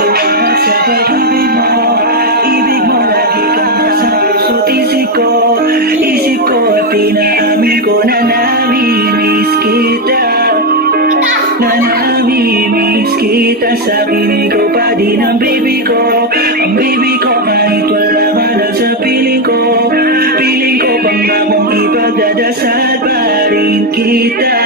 Salamat sa pag-ibig mo. Ibig mo lagi kang nasa puso't isip ko at pinaamin ko na namimiss kita. Na namimiss kita. Sa akin ikaw pa din ang baby ko. Ang baby ko kahit wala ka lang sa piling ko. Piling ko pang akong ipagdadasal pa rin kita.